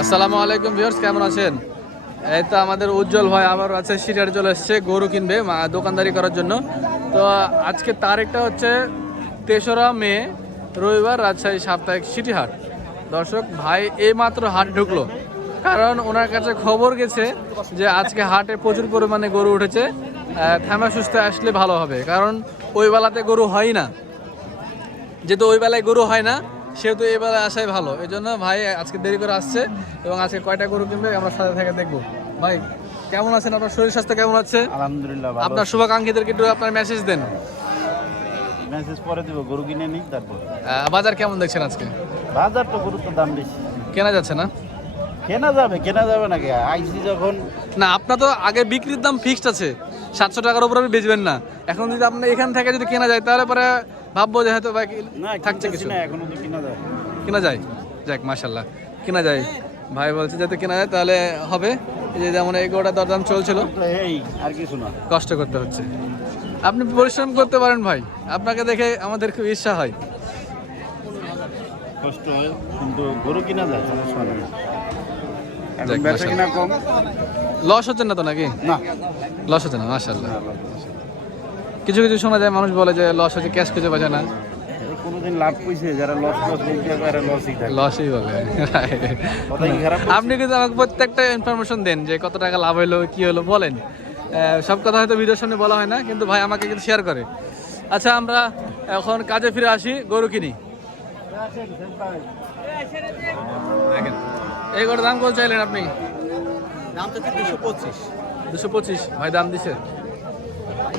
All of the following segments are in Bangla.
আসসালামু আলাইকুম ভিউয়ার্স, কেমন আছেন? এই তো আমাদের উজ্জ্বল ভাই আবার আছে, সিরিয়ার চলে এসছে গরু কিনবে দোকানদারি করার জন্য। তো আজকে তারিখটা হচ্ছে ৩রা মে, রবিবার, রাজশাহী সাপ্তাহিক সিটি হাট। দর্শক ভাই এইমাত্র হাট ঢুকলো, কারণ ওনার কাছে খবর গেছে যে আজকে হাটে প্রচুর পরিমাণে গরু উঠেছে। থামা সুস্থে আসলে ভালো হবে, কারণ ওই বেলাতে গরু হয় না, যেহেতু ওই বেলায় গরু হয় না সেহেতু এই বেলায় আসাই ভালো। এই জন্য ভাই আজকে দেরি করে আসছে এবং আজকে কয়টা গরু কিনবে আমরা সাথে থেকে দেখবো। ভাই কেমন আছেন? আপনার শরীর স্বাস্থ্য কেমন আছে? আলহামদুলিল্লাহ। আপনার শুভাকাঙ্ক্ষীদেরকে একটু আপনার মেসেজ দেন। মেসেজ পরে দিব, গরু কিনে নিই তারপর। বাজার কেমন দেখছেন আজকে? বাজার তো গরুর তো দাম বেশি, কেনা যাচ্ছে না? কেনা যাবে নাকি আইসি যখন। না, আপনার তো আগে বিক্রির দাম ফিক্সড আছে, 700 টাকার উপর আপনি বেচবেন না। এখন যদি আপনি এখান থেকে যদি কেনা যায় তাহলে পরে ভাববো যে হয়তো থাকছে কিছু। এখনো তো কেনা যায়, যাক মাশাল্লাহ কেনা যায়। ভাই বলছে যাতে কেনা যায় তাহলে হবে। এই যে যেমন এই গোটা দরদাম চলছিল, এই আর কিছু না, কষ্ট করতে হচ্ছে। আপনি পরিশ্রম করতে পারেন ভাই, আপনাকে দেখে আমাদের খুব ঈর্ষা হয়। কষ্ট হয় কিন্তু গরু কিনা যায়, সমস্যা নেই। যাক, বেচা কিনা কম, লস হচ্ছে না তো নাকি? না লস হচ্ছে না, মাশাল্লাহ। কিছু কিছু শোনা যায়, মানুষ বলে যে লস হচ্ছে, ক্যাশ খুঁজে পাচ্ছে না। কোনোদিন লাভ কইছে যারা লসই থাকে, লসই বলে। আপনি কিন্তু আমাকে প্রত্যেকটা ইনফরমেশন দেন যে কত টাকা লাভ হলো, কি হলো বলেন। সব কথা হয়তো ভিডিওর সামনে বলা হয় না, কিন্তু ভাই আমাকে কিন্তু শেয়ার করে। আচ্ছা, আমরা এখন কাজে ফিরে আসি, গরু কিনি। দেখেন এই গরুর দাম কত চাইলেন আপনি? দাম তো 225। 225 ভাই দাম দিছে?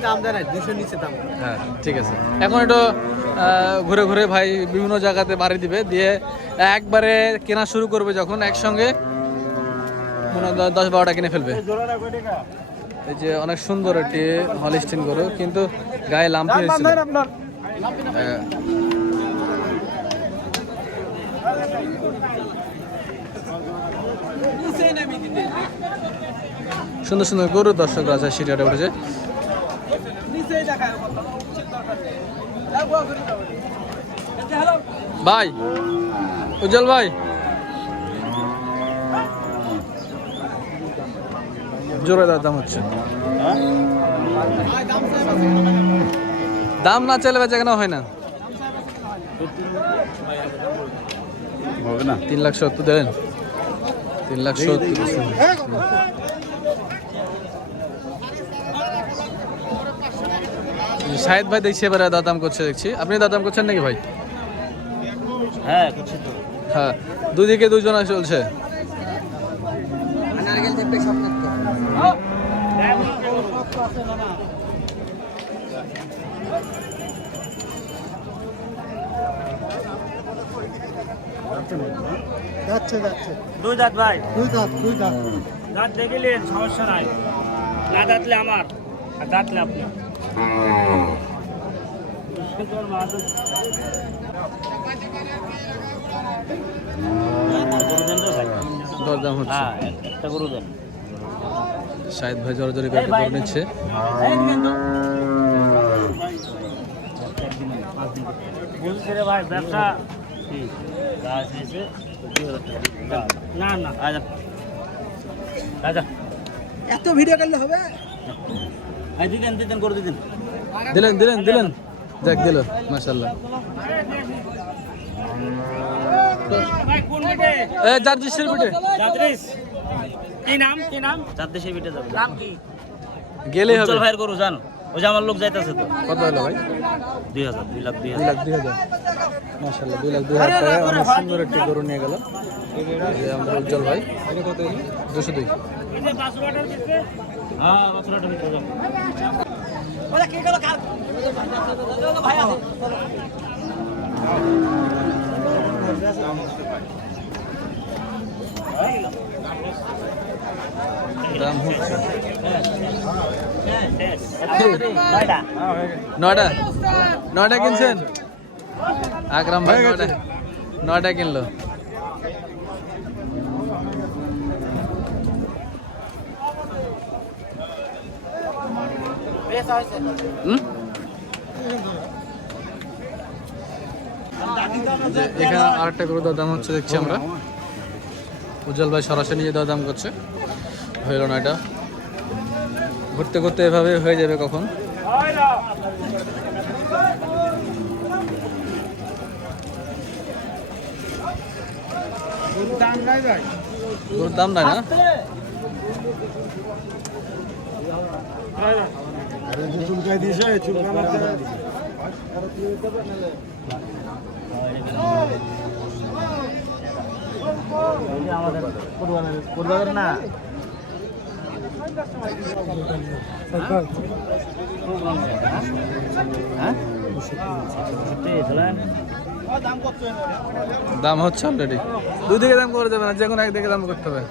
দাম দেয় না, 200 নিচে দাম। হ্যাঁ ঠিক আছে। এখন একটু ঘুরে ঘুরে ভাই বিভিন্ন জায়গাতে বাড়ি দিবে, দিয়ে একবারে কেনা শুরু করবে যখন একসঙ্গে মনে 10-12টা কিনে ফেলবে। এই যে অনেক সুন্দর একটি হলিস্টিন গরু, কিন্তু গায়ে লাম্পি হয়েছিল। সুন্দর সুন্দর গরু দর্শক আছে, সিরিয়াটা উঠেছে। ভাই উজ্জ্বল ভাই, জোরে দাম হচ্ছে। দাম না চাইলে বেচা কেন হয় না? হবে না। 3,70,000 দেবেন? 3,70,000। শাহেদ ভাই দেখছি এবারে দাদাম করছে, দেখছি আপনি দাদাম করছেন নাকি ভাই? হ্যাঁ করছি তো। হ্যাঁ, দুদিকে দুজনা চলছে। যাচ্ছে যাচ্ছে। দুই দাঁত ভাই, দুই দাঁত। দাঁত দেখিলেন সমস্যা নাই, না দাঁতলে আমার আর দাঁতলে আপনি। দরদাম হচ্ছে। হ্যাঁ একটা গরু দেন। শাহেদ ভাই জোরে জোরে করে গরু নিচ্ছে। বলছে রে ভাই ব্যবসা না না রাজা এত ভিডিও করলে হবে? দিতেন করে দিতেন। দিলেন যাক দিল, মাশাআল্লাহ। জার্জিসের পিঠে কি নাম জাদ্দেশের পিঠে যাবে। নাম কি? গেলেই হবে। চল ভাইয়ের গরু জান, ওই যে আমার লোক যাইতেছে তো। কত হলো ভাই? 2,000 2,02,000 মাশাআল্লাহ। 2,02,000 টাকা অনেক সুন্দর একটি গরু নিয়ে গেল যে আমরা উজ্জ্বল ভাই। এটা কত হলো? 202। হ্যাঁ 500 টাকা দিতে ওরা কি গেল কার ভাই আছে। দাম হচ্ছে নয়টা কিনছেন আকরাম ভাই? নয়টা কিনলো। হুম? যে এখানে আরেকটা গরু দাম হচ্ছে দেখছি আমরা। উজ্জ্বল ভাই সরাসরি নিজে দাম করছে, হইল না এটা। ঘুরতে ঘুরতে এভাবে হয়ে যাবে কখন। গরুর দাম নাই না? না দাম হচ্ছে অলরেডি, দুই দিকে দাম করে দেবে না, যে কোনো একদিকে দাম করতে হবে।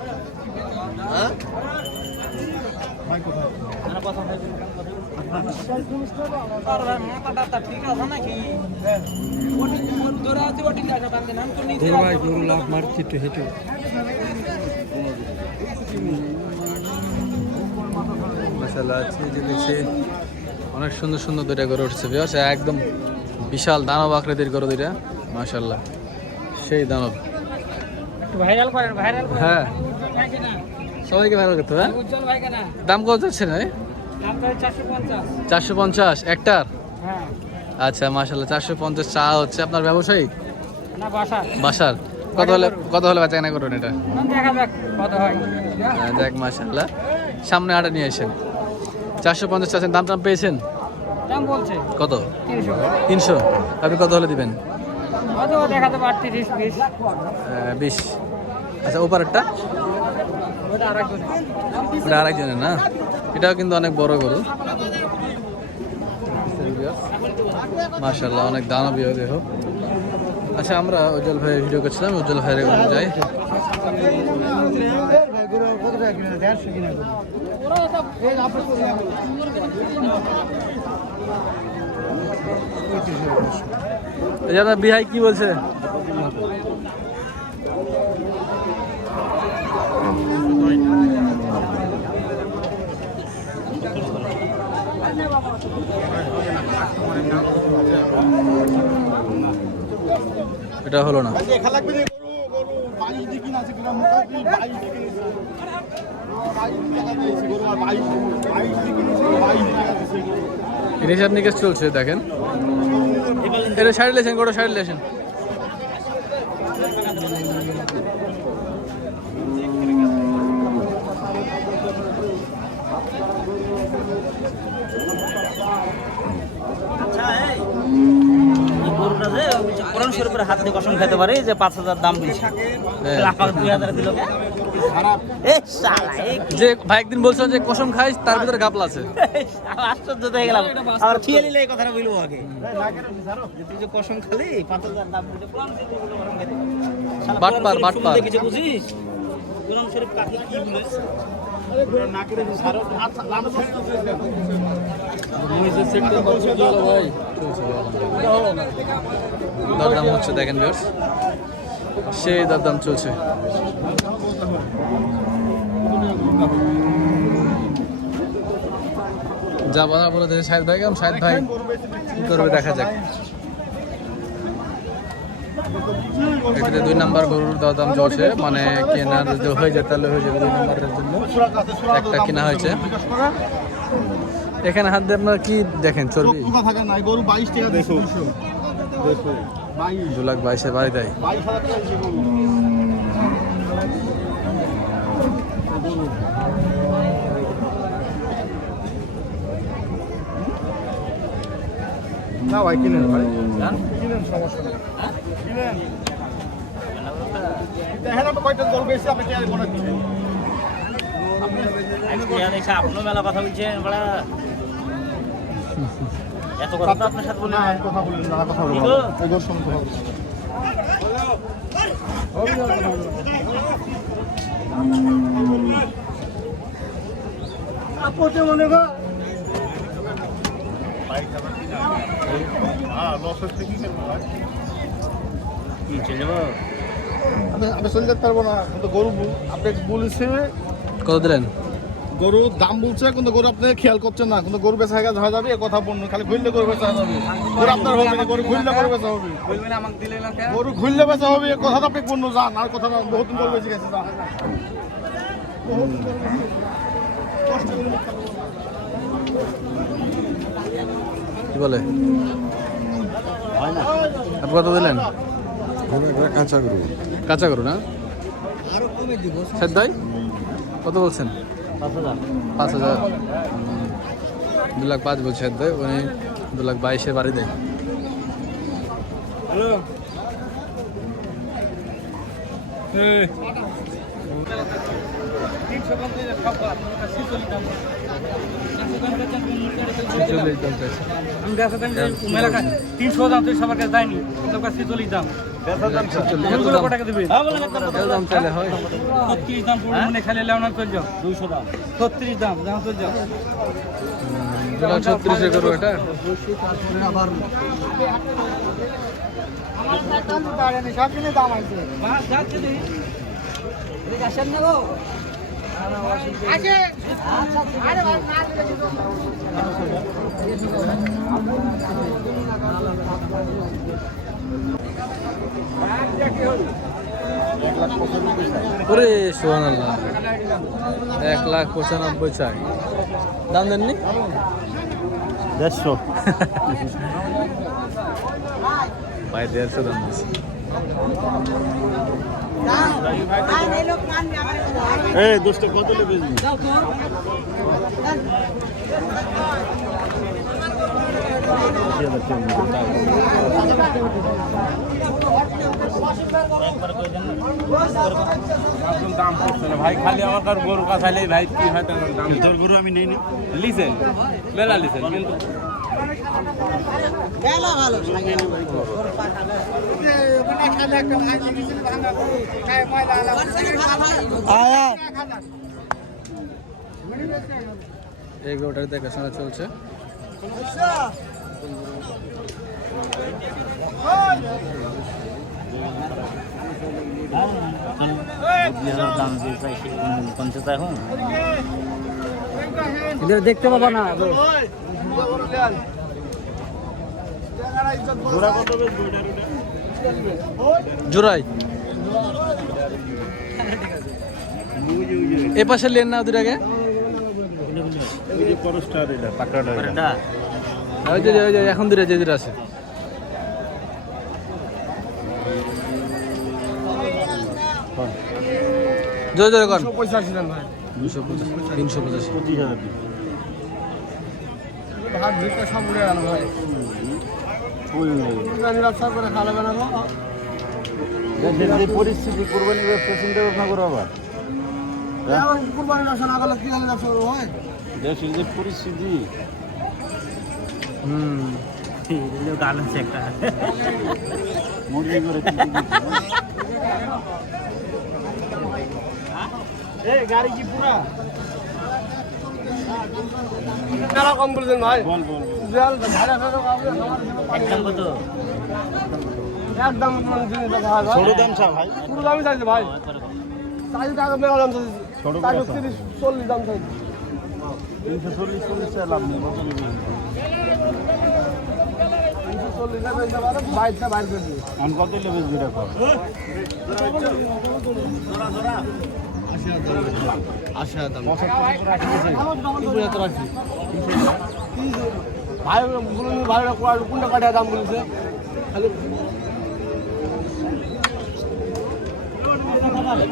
মাশাআল্লাহ, যে দেখছি অনেক সুন্দর সুন্দর দুইটা গরু উঠছে, একদম বিশাল দানব আকৃতির গরু দুইটা। মাশাআল্লাহ, সেই দানব। ভাইরাল করেন, ভাইরাল করেন। হ্যাঁ, সবাইকে ভাইরাল করতে হবে। দাম কত যাচ্ছে না? 450 একটার। হ্যাঁ আচ্ছা, মাশাআল্লাহ, 450 চা হচ্ছে। আপনার ব্যবসায়ী না বাসা, বাসার? কত হলে বেচা কেনা করবেন এটা? দেখা যাক কত হয়। যাক, মাশাআল্লাহ, সামনে আটা নিয়ে আসেন। 450 চাচ্ছেন, দাম টাম পেয়েছেন? দাম বলছে কত? 300। 300। আপনি কত হলে দিবেন? কত দেখাতে পারছি 30 20। 20। আচ্ছা, ওপারেরটা? ওটা আরেকজনের। ওটা আরেকজনের না? এটাও কিন্তু অনেক বড় গরু। মাশাআল্লাহ, অনেক দানবীয় দেহ। আচ্ছা, আমরা উজ্জ্বল ভাইয়ের ভিডিও করছিলাম, উজ্জ্বল ভাইয়ের গরু যাই। এই যে আপনার বিহাই কি বলছে? এটা হলো না। রেশার নিকেশ চলছে, দেখেন। এটা সাইড লেছেন, গোটা সাইড লেছেন। কোরআন শরীফের হাত দিয়ে কসম খেতে পারি যে 5000 দাম বলছে, 2000 দিল। যে ভাই একদিন বলছেন যে কসম খাইস, তার ভিতরে গাপলা আছে। আশ্চর্য হয়ে গেলাম। আবার খেয়ে নিলে এই কথাটা বলবো আগে, তুই যে কসম খালি 5000 দাম বলছে। কোরআন শরীফ কসম খেতে বাটপার, বাটপার। কিছু বুঝিস? কোরআন শরীফ কাকে কি বলেছে? দরদাম হচ্ছে, দেখেন ভিউয়ার্স, সেই দরদাম চলছে। যা বলার বলে দিয়েছে শাহিদ ভাই। শাহিদ ভাই কি করবে দেখা যাক। এখানে 2 নাম্বার গরুর দরদাম চলছে, মানে কেনা যদি হয়ে যায় তাহলে হয়ে যাবে 2 নাম্বারের জন্য। একটা কেনা হয়েছে। এখানে হাত দিয়ে আপনার কি দেখেন? চর্বি। 2,22,000 বাড়ি দেয়। না ভাই, কিনেন ভাই, কিনেন, সমস্যা নেই, কিনেন। দেখেন আপনি কয়টা জল বেশি, আপনি কে মনে কিনেন? আপনি মেলা কথা বলছেন বড়া, এত কথা তো আপনার সাথে বলি না। কথা বললেন না, কথা বললেন এই দোর সঙ্গে কথা বললেন। আপনি মনে কর আমি চলে যেতে পারবো না, কিন্তু গরু আপনি বলেছে। কত দিলেন? গরুর দাম বলছে কিন্তু গরু আপনি খেয়াল করছেন না, কিন্তু গরু বেচা হয়ে যাবে এ কথা বলুন, খালি ঘুরলে গরু বেচা যাবে, গরু আপনার হবে না, গরু ঘুরলে গরু বেচা হবে, গরু ঘুরলে বেচা হবে এ কথাটা আপনি পূর্ণ যান, আর কথা বহুত দিন গরু বেশি গেছে যান। কি বলে আপনি কত দিলেন? কাঁচা গরু কাঁচা করু না সাদ্দাই কত বলছেন? 5,000 2,05,000 বলছে সাদ্দাই, উনি 2,22,000 বাড়ি দেয়। তিনশো দাম তো সবার কাছে দেয়নি, তোর কাছে 40 দাম। দাম চাইলে হয় 36 দাম মনে খালি লেওনা চলছ 200 দাম 36 দাম দাম চলছ 36 করু এটা ওরে সুবহানাল্লাহ 1,95,000 চাই, দাম দেননি? 150 ভাই 150 দাম দিচ্ছে। এই দোস্ত কত নেবে? দাম করছে না ভাই, খালি আমার কার গরু কাছাইলে ভাই কি হয় তার দাম। তোর গরু আমি নেই না, লিছেন মেলা লিছেন কিন্তু এই গরুটার দেখাশোনা চলছে। দেখতে পাবা না জোড়াই এ পাশে লেন না ওদের আগে ওই যে এখন দূরে যে দূরে আছে জয় জয় কর 285 দেন ভাই, 385 হাত ভিতরে সব উড়ে গেল ভাই, ব্যবসা করে খাওয়াবে না গো। দেশের যে পরিস্থিতি কোরবানির ব্যবসা চিন্তা ভাবনা করো আবার। এখন কুরবানির ব্যবসা না করলে কি ধরনের ব্যবসা করবো ভাই? দেশের যে পরিস্থিতি গান আছে একটা মুরগি করে গাড়ি কি পুরা টাকা কম বলছেন ভাই, বল বল একদম কত একদম ছোট দাম চা ভাই, পুরো দামই চাইছে ভাই, 40 টাকা মেলা দাম চাইছে, ছোট 40 দাম চাইছে, 340 টাকা লাভ নেই, কত নেবে? 340 টাকা চাইছে মানে বাইরটা বাইর করে দিই। আমি কত নেবে যেটা কর? 80 দাম 75 ভাই বলুন ভাইরা কোনটা কাটা দাম বলেছে খালি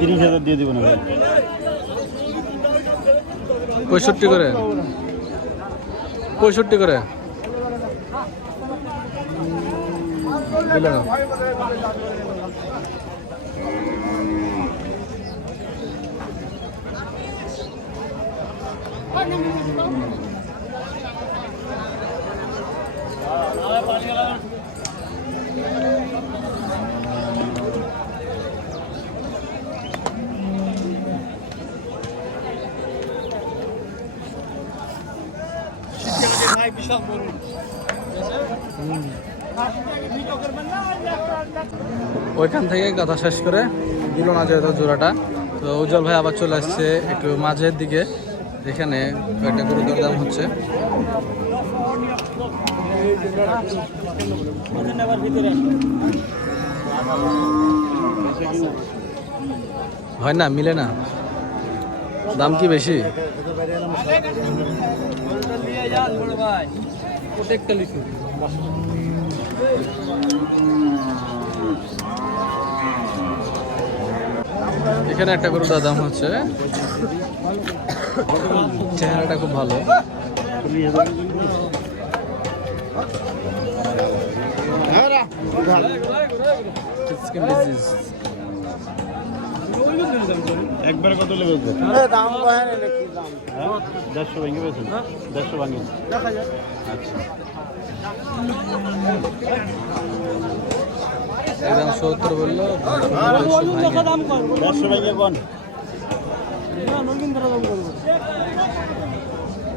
30,000 দিয়ে দিব না ভাই, 65 করে 65 করে দিল না। ওইখান থেকে কথা শেষ করে দিল না যেহেতু জোড়াটা, তো উজ্জ্বল ভাই আবার চলে আসছে একটু মাঝের দিকে, এখানে কয়েকটা গরু দরদাম হচ্ছে। হয় না, মিলে না, দাম কি বেশি? এখানে একটা গরুর দাম হচ্ছে, চেহারাটা খুব ভালো। Skin disease। একবারে কত লেগে দাম কয় না কি দাম? 150 ভেঙে পেয়েছেন 150 ভাঙে একদম 70 বললো, 150 ভেঙে কোন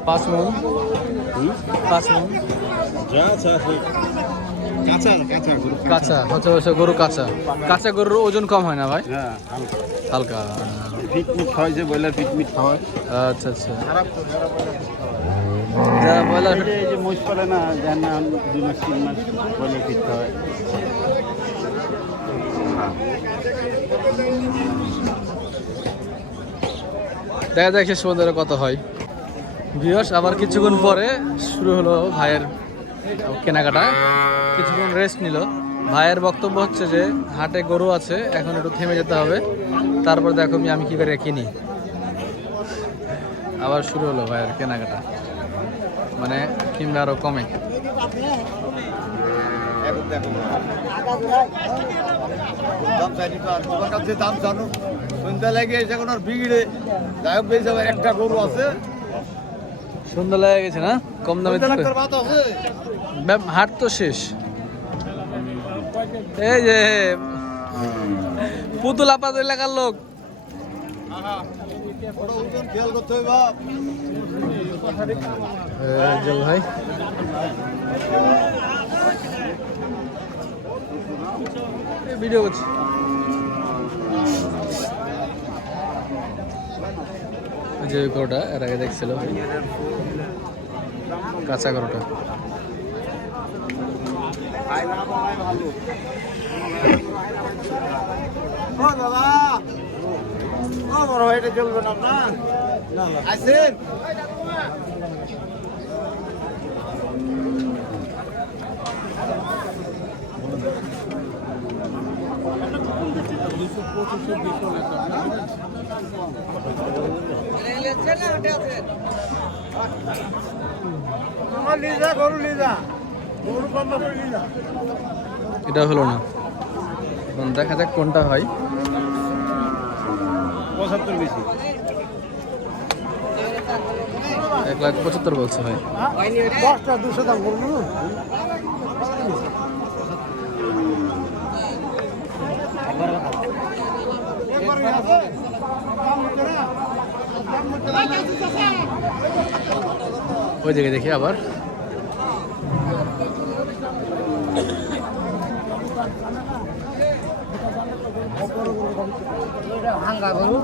5 মন, 5 মন যা আছে কাঁচা কাঁচা কাঁচা হচ্ছে, হচ্ছে গরু কাঁচা। কাঁচা গরুর ওজন কম হয় না ভাই? হ্যাঁ হালকা। পিকনিক খাওয়াই যে ব্রয়লার পিকনিক খাওয়ায় আচ্ছা আচ্ছা, যারা ব্রয়লার এই যে মোষ পালে না জান না 2 মাস 3 মাস ব্রয়লার পিক খাওয়ায়। দেখা যাক শেষ পর্যন্ত কত হয়। ভিউয়ার্স, আবার কিছুক্ষণ পরে শুরু হলো ভাইয়ের কেনাকাটা। কিছুক্ষণ রেস্ট নিল। ভাইয়ের বক্তব্য হচ্ছে যে হাটে গরু আছে, এখন একটু থেমে যেতে হবে, তারপর দেখো আমি কি করে কিনি। আবার শুরু হলো ভাইয়ের কেনাকাটা, মানে কিংবা আরো কমে। দাম জানো সন্ধ্যা লাগে এখন আর বিগড়ে যাই হোক বেশি একটা গরু আছে সন্ধ্যা লেগে গেছে না, কম দামে হাট তো শেষ। এই যে পুতুল আপাত এলাকার লোক, খেয়াল করতে হবে জল ভাই ভিডিও করছি। যে গরুটা এর আগে দেখছিল, কাঁচা গরুটা। এটা চলবে না আপনার আছেন? এটা হলো না, এখন দেখা যাক কোনটা হয়। 75 বেশি 1,75,000 বলছে ভাই। 200 দাম করবো। ওই দিকে দেখি আবার। ভাঙ্গা গরু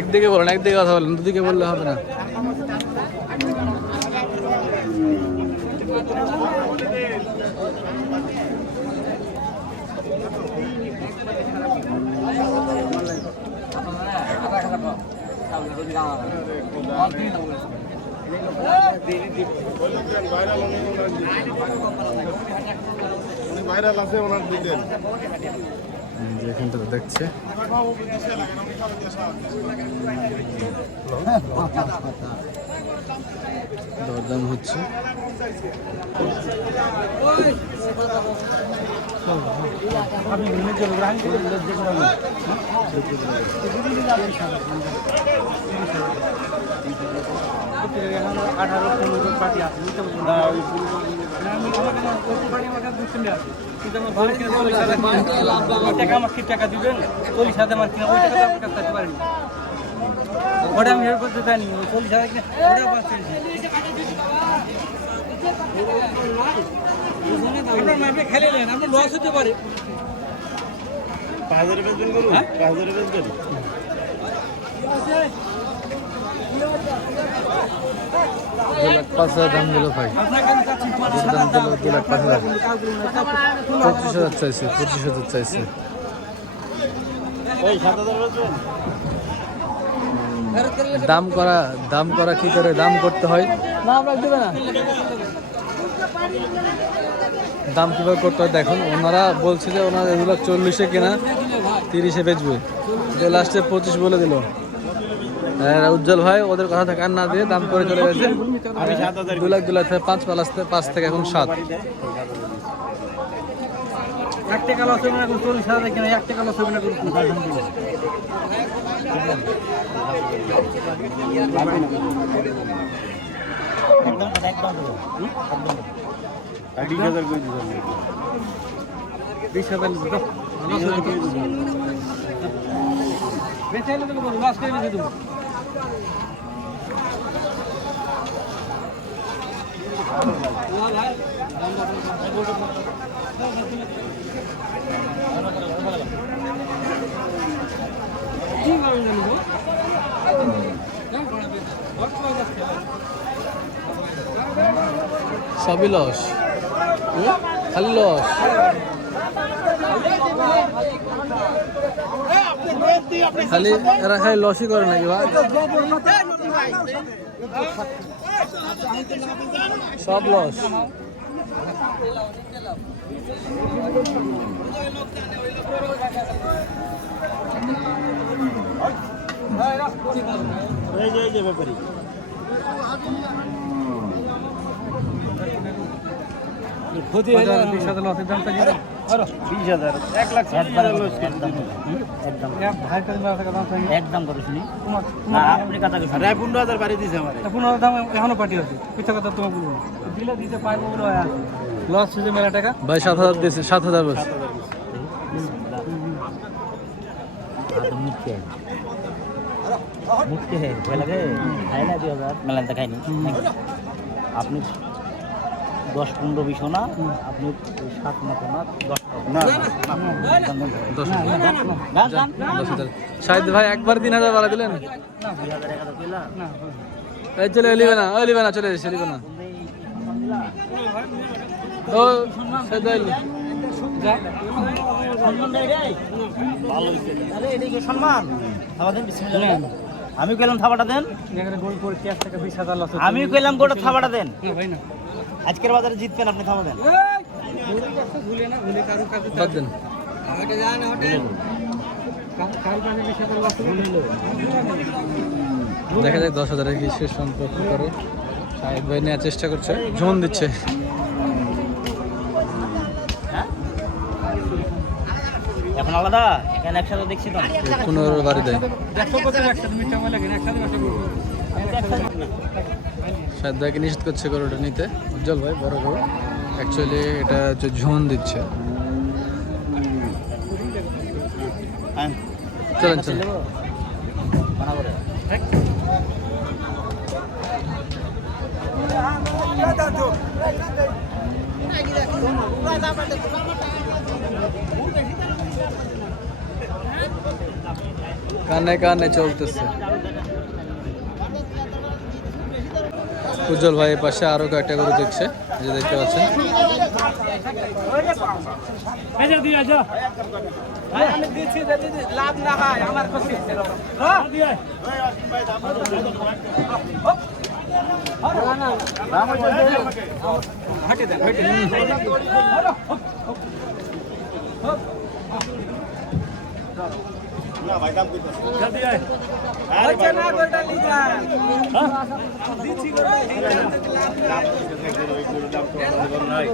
একদিকে বলেন, একদিকে কথা বলেন, দুদিকে বললে হবে না। ভাইরাল আছে ওনার দিতেন যেখানটা দেখছে দরদাম হচ্ছে। টাকা দিবেন 40,000 আমার কিনা ওই টাকা আপনার কাছে পারেনি ওটা আমি হেল্প করতে চাইনি 40,000 কিনা ওটা পাচ্ছি আপনার মাইপে খেলে নেন আপনার লস হতে পারে 5,000 বেচবেন গরু 5,000 বেচবেন 2,05,000 দাম দিল ভাই, দাম দিল 2,05,000, 25,000 চাইছে, 25,000 চাইছে। ওই 7,000 বেচবেন দাম করা কি করে দাম করতে হয় না, আপনার দেবে না দাম কিভাবে করতে হয় দেখুন। ওনারা বলছে যে ওনারা এগুলো 40-এ কেনা, 30-এ বেচবে, যে লাস্টে 25 বলে দিল। উজ্জ্বল ভাই ওদের কথা থেকে আর না দিয়ে দাম করে চলে গেছে। 2,00,000 থেকে 5 থেকে এখন 7। 1 টাকা লস হবে না এখন 40,000 কিনা 1 টাকা লস হবে না একদম 20,000 করে দিবেন 20,000 বেচাইলে তো লস করে বেঁচে দেবো সবই লস, খালি লস। খালি এরা খালি লসই করে নাকি ভাই, সব লস। এই যে ব্যাপারী ক্ষতি হয়ে যাবে 20,000 লসের দামটা কি 20,000 1,60,000 লস একদম ভাই কাছে টাকা দাম চাই একদম করে শুনি না আপনি কথা কইছেন রায় 15,000 বাড়ি দিছে আমারে 15,000 দাম এখনো পার্টি আছে পিঠা কথা তোমাকে বলবো দিলে দিতে পারবো বলে লস হয়েছে মেলা টাকা ভাই 7,000 দিয়েছে, 7,000 বলছে। মুক্তি হে ভয় লাগে খাই না 2,000 মেলাতে খাইনি আপনি 10-15 না আপনি 7 মতো না 10 না 10,000 শাহিদ ভাই একবার 3,000 বাড়া দিলেন। না 2,000 টাকা তো দিলা না এই চলে লিবে না চলে এসে লিবে না। ও সেদাইল সম্মান দেই রে ভালো হইছে তাহলে এটা কি সম্মান খাওয়া দেন বিসমিল্লাহ আমি কইলাম থাবাটা দেন এখানে গোল করে 30 টাকা 20,000 লস আমি কইলাম গোটা থাবাটা দেন না ভাই না আজকের বাজারে জিতবেন আপনি থাবা দেন ভুলে না ভুলে কারো কাছে বাদ দেন। আমাকে জান হোটেল কাল পানি মিশে তো লস দেখা যায় 10,000 কি শেষ সম্পর্ক করে শাহিদ ভাই নেওয়ার চেষ্টা করছে, ঝোন দিচ্ছে। এখন আলাদা এখানে একসাথে দেখছি তো 15 বাড়ি দেয়। দেখো কত একসাথে মিঠা বলে লাগে একসাথে ব্যবসা করব শাহিদ ভাইকে নিষেধ করছে গরুটা নিতে, উজ্জ্বল ভাই বড় গরু। অ্যাকচুয়ালি এটা হচ্ছে ঝোন দিচ্ছে। চলেন চলেন। বানা করে কানে কানে চলতেছে। উজ্জ্বল ভাই পাশে আরো কয়েকটা গরু দেখছে, এই যে দেখতে পাচ্ছেন। আচ্ছা দিয়ে যা আমি দিছি যদি লাভ না হয় আমার খুশি হ্যাঁ দিয়ে হাঁটে দেন হাঁটে না ভাই দাম কইতাছে জলদি আয় আচ্ছা না গোটা লিখা দিছি গোটা দাম তো নাই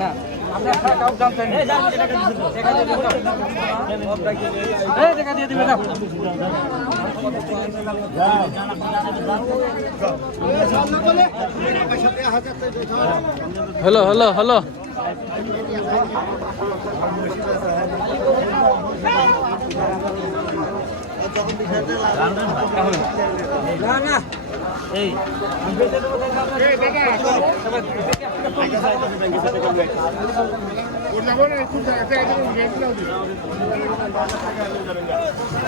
না কাউকে দাম চাই টাকা দিয়ে দিবে না হ্যালো হ্যালো হ্যালো না না এই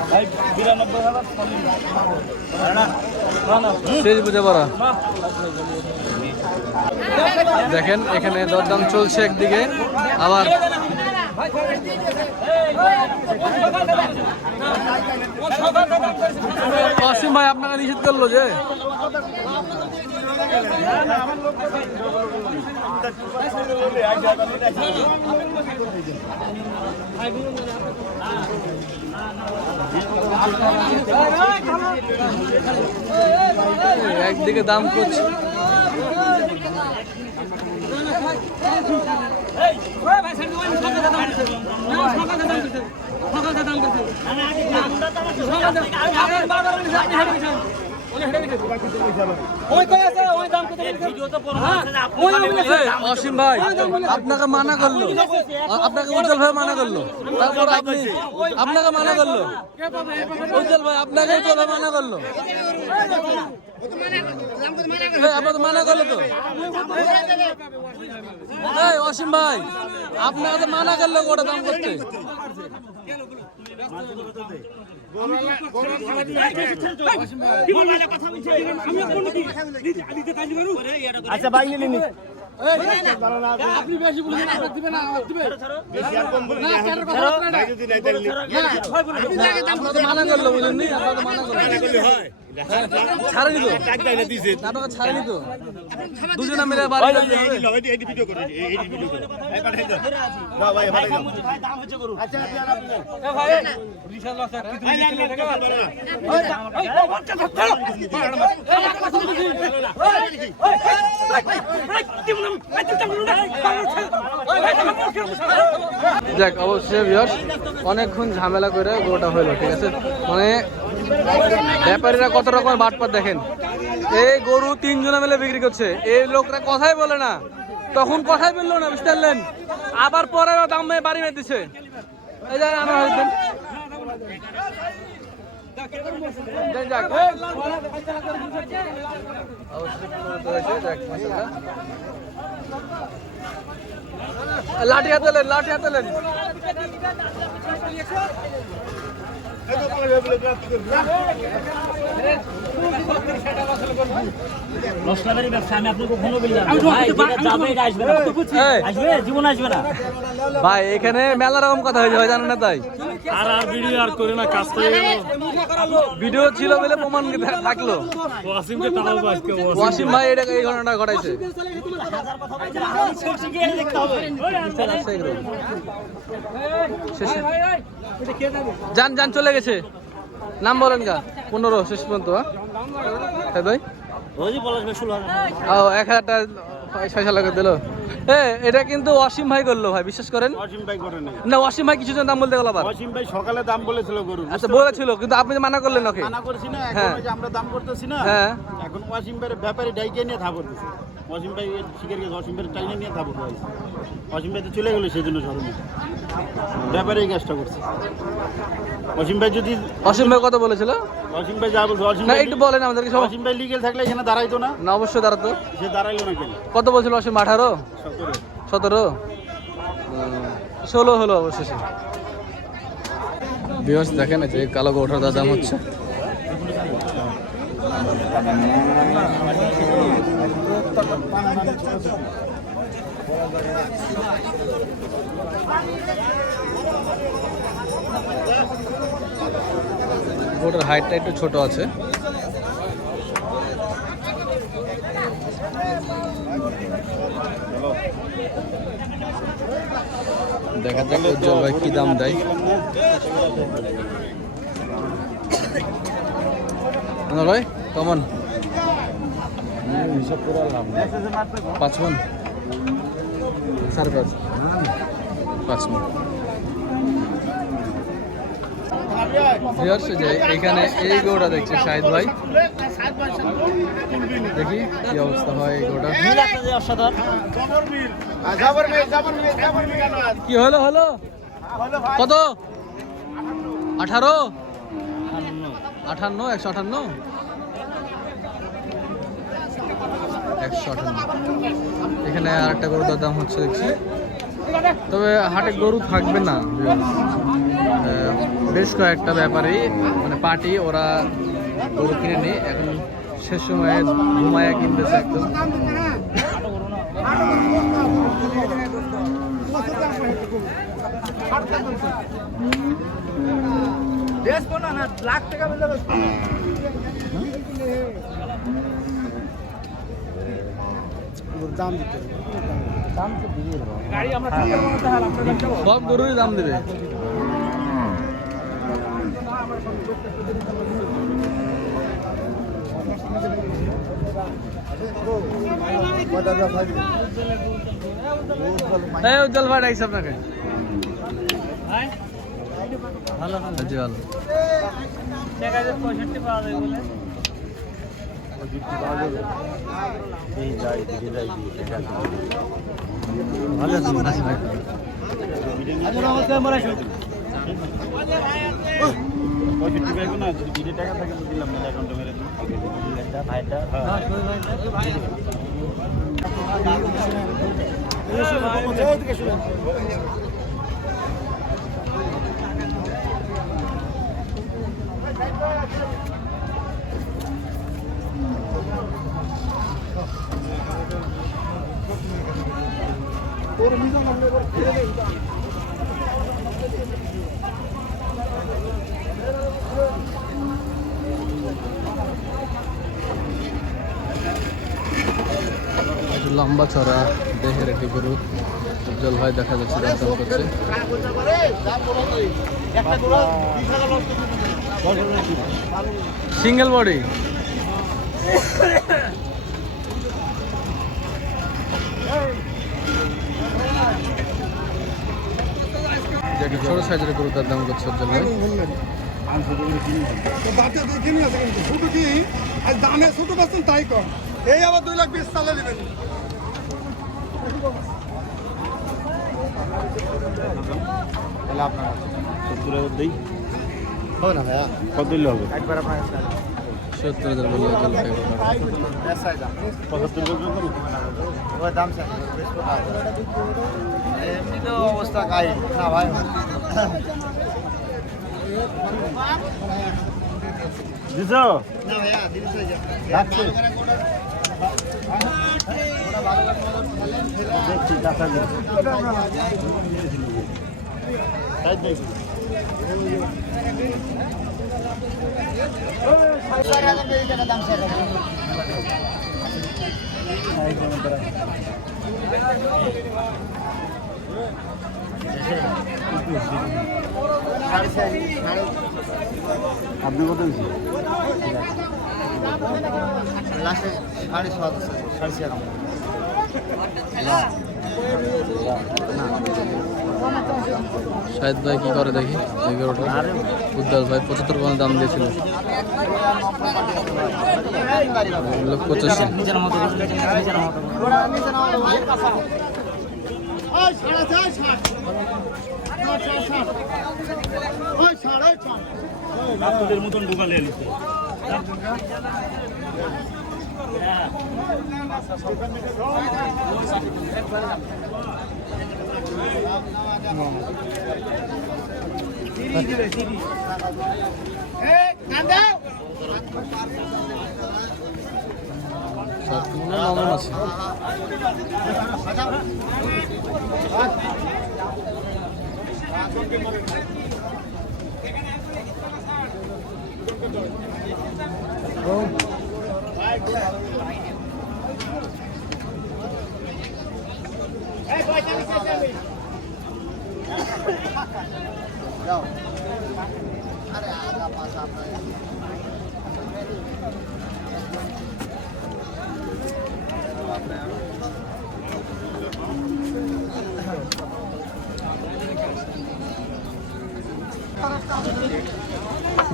ভাই 92,000 শেষ বুঝে পড়া দেখেন এখানে দরদাম চলছে একদিকে আবার অসীম ভাই আপনাকে নিষেধ করলো যে একদিকে দাম করছে অসীম ভাই আপনাকে মানা করলো আপনাকে উজ্জ্বল ভাই মানা করলো তারপর আপনি আপনাকে মানা করলো উজ্জ্বল ভাই আপনাকে উজ্জ্বল ভাই মানা করলো আপনাকে মানা করলো তো অসীম ভাই আপনাকে তো মানা করলো ওটা দাম করতে আচ্ছা ভাই নিন আপনি বেশি বলেছেন আপনার দিবেন না আমার দিবে বেশি আর কম বলেন না যদি নাই তাহলে আপনাকে মানা করলো বুঝলেন নি আপনাকে মানা করলো হয় ছাড়ে দিত টাকা না দিছে আপনাকে ছাড়ে দিত দুজনে মিলে বাড়ি যাবে এই ভিডিও করে এই ভিডিও করে এই পাঠাই দাও না ভাই পাঠাই দাও দাম হচ্ছে গরু আচ্ছা এ ভাই রিসাল আছে কি তুমি দিতে টাকা দেখ অবশ্যই ভিউয়ার্স অনেকক্ষণ ঝামেলা করে গরুটা হইলো ঠিক আছে মানে ব্যাপারীরা কত রকমের বাটপাত দেখেন এই গরু তিনজনে মিলে বিক্রি করছে এই লোকরা কথাই বলে না তখন কথাই বললো না বুঝতে পারলেন আবার পরে দাম বাড়ি মেয়ে দিচ্ছে এই জায়গায় আমার হইতেন লাঠি হাতে লেন লাঠি হাতে লেন মশলাবাড়ি ব্যবসা আমি আপনাকে কখনো বললাম ভাই যেটা যাবে এটা আসবে না আসবে জীবন আসবে না ভাই এখানে মেলা রকম কথা হয়েছে ভাই জানেন না তাই আর ভিডিও আর করে না কাজ করে ভিডিও ছিল বলে প্রমাণ থাকলো ওয়াসিমকে তাও আজকে ওয়াসিম ভাই এটা এই ঘটনা ঘটাইছে দেখতে হবে শেষে যান যান চলে গেছে নাম বলেন গা 15 শেষ পর্যন্ত হ্যাঁ ভাই রোজই পলাশ ভাই 16,000 ও 1000 টাকা 6 লাখ দিল এটা কিন্তু অসীম ভাই করলো ভাই বিশ্বাস করেন অসীম ভাই করে নাই না অসীম ভাই কিছু দাম বলতে গেল আবার অসীম ভাই সকালে দাম বলেছিল গরু আচ্ছা বলেছিল কিন্তু আপনি যে মানা করলেন ওকে মানা করছি না হ্যাঁ। এখন ওই যে আমরা দাম করতেছি না হ্যাঁ। এখন অসীম ভাইয়ের ব্যাপারে ডাইকে নিয়ে থাপড় দিছে অসীম ভাই শিখের গেছে অসীম ভাইয়ের টাইনে নিয়ে থাপড় দিয়েছে অসীম ভাই তো চলে গেল সেই জন্য শরমে ব্যাপারে এই কাজটা করছে অসীম ভাই যদি অসীম ভাই কত বলেছিল অসীম ভাই যা বলছে অসীম না ভাই একটু বলেন আমাদেরকে সব অসীম ভাই লিগেল থাকলে এখানে দাঁড়াইতো না না অবশ্যই দাঁড়াতো সে দাঁড়াইলো না কেন কত বলছিল অসীম 18 সতেরো 17 16 হলো অবশেষে ভিউয়ার্স দেখেন এই যে কালো গরুটার দাম হচ্ছে গরুটার হাইটটা একটু ছোট আছে দেখা যাক উজ্জ্বল ভাই কি দাম দেয় ভাই কেমন 5 মন 5.5 5 মণ। ভিউয়ার্স, যে এখানে এই গরুটা দেখছে শাহিদ ভাই, দেখি কি অবস্থা হয় এই গরুটা। মিল আছে যে অসাধারণ। কি হলো হলো কত? 18 58 158 158। এখানে আর একটা গরুর দাম হচ্ছে দেখছি, তবে হাটে গরু থাকবে না। বেশ কয়েকটা ব্যাপারী মানে পার্টি ওরা গরু কিনে নিয়ে এখন শেষ সময়ে ঘুমায়া কিনতেছে একদম। সব গরুরই দাম দেবে। এই উজ্জ্বল ভাই ডাকছে আপনাকে। ভালো জি ভালো। 65 পাওয়া যায় বলে। ভালো আছেন ভাই? লম্বা চড়া দেহের একটি গরু উজ্জ্বল ভাই দেখা যাচ্ছে দর্শন করছে। সিঙ্গেল বডি যেটি ছোট সাইজের গরু তার দাম করছে উজ্জ্বল ভাই। ছোট কি আজ দামে ছোট পাচ্ছেন তাই কম, এই আবার 2,20,000 চালে নেবেন। তাহলে আপনার 70,000 দেই হবে না ভাইয়া? কত দিলে হবে? একবার আপনার 70,000 বলে উজ্জ্বল ভাই। 75 করবেন ওই দাম স্যার এমনি তো অবস্থা কাই না ভাই। দিছো না ভাইয়া দিছো যাচ্ছে দেখছি টাকা দিচ্ছি তাই দেখি দাম স্যার আপনি কত দিচ্ছেন? লাস্টে 7.5 শাহিদ ভাই কি করে দেখি এই গরুটা। উজ্জ্বল ভাই 75 দাম দিয়েছিল। 85 নিজের মতো করে নিজের মতো আপনাদের মতন ঢুকালে এলিছে নরম আছে। আরে আগা পাশা আপনার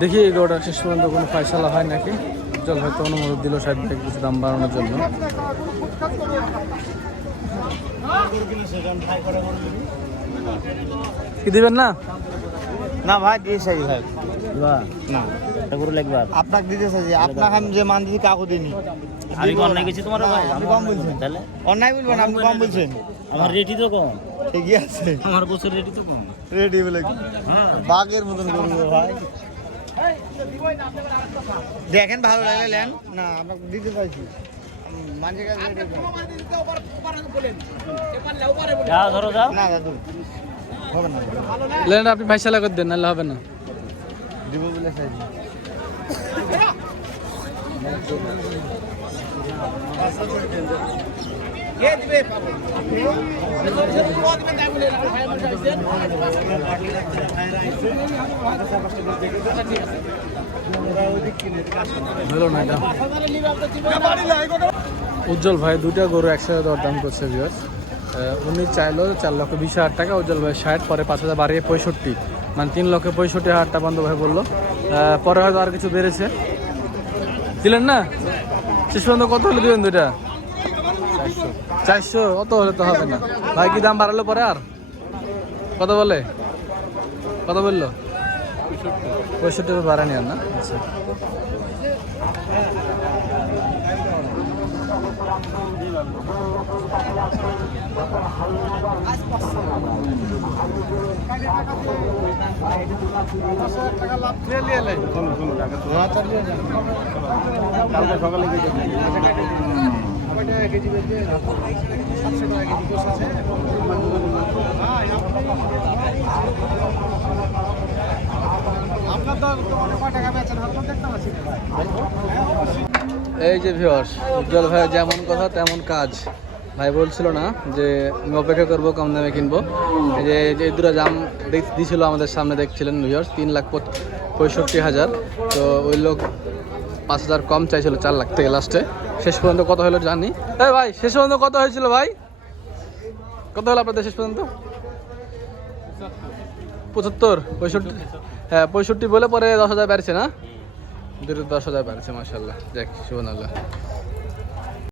দেখি এই গরুটা শেষ পর্যন্ত কোনো ফয়সালা হয় নাকি। উজ্জ্বল হয়তো অনুমোদন দিল সাহেব ভাই কিছু দাম বাড়ানোর জন্য। কি দিবেন না? না ভাই দিয়ে চাই ভাই না এটা গরু লাগবে আপনাকে দিতে চাই আপনাকে আমি যে মান দিছি কাকু দিইনি আমি অন্যায় গেছি তোমার ভাই আমি কম বলছেন তাহলে অন্যায় বলবেন আপনি কম বলছেন আমার রেটই তো কম ঠিকই আছে আমার বছর রেটই তো কম রেডি বলে বাঘের মতন গরু ভাই দেখেন ভালো লাগলে নেন না আপনাকে দিতে চাইছি মাঝে কাছে যাও ধরো যাও না দাদু হবে না লেন আপনি ফয়সালা করে দেন, নাহলে হবে না। দিব বলে চাইছি হলো না এটা। উজ্জ্বল ভাই দুটা গরু একসাথে দরদাম করছে ভিউয়ার্স। উনি চাইলো 4,20,000 টাকা, উজ্জ্বল ভাই 60, পরে 5,000 বাড়িয়ে 65, মানে 3,65,000 টাকা বন্ধ ভাই বললো। পরে হয়তো আর কিছু বেড়েছে। দিলেন না? শেষ পর্যন্ত কত হলে দিবেন দুইটা? 400। অত হলে তো হবে না ভাই। কি দাম বাড়ালো পরে আর কত বলে? কত বললো? 65 বাড়ানি আর না? আচ্ছা। এই যে ভিউয়ার্স, উজ্জ্বল ভাই যেমন কথা তেমন কাজ। ভাই বলছিল না যে আমি অপেক্ষা করবো, কম দামে কিনবো। এই যে দুটো দাম দিয়েছিল আমাদের সামনে, দেখছিলেন ভিউয়ার্স, 3,65,000। তো ওই লোক 5,000 কম চাইছিল, 4 লাখ থেকে লাস্টে। শেষ পর্যন্ত কত হলো জানি? এই ভাই শেষ পর্যন্ত কত হয়েছিল ভাই? কত হলো আপনাদের শেষ পর্যন্ত? 75, 65? হ্যাঁ 65 বলে পরে 10,000 বেড়েছে না? 10,000 বেড়েছে, মাশাআল্লাহ। যাক সুবহানাল্লাহ।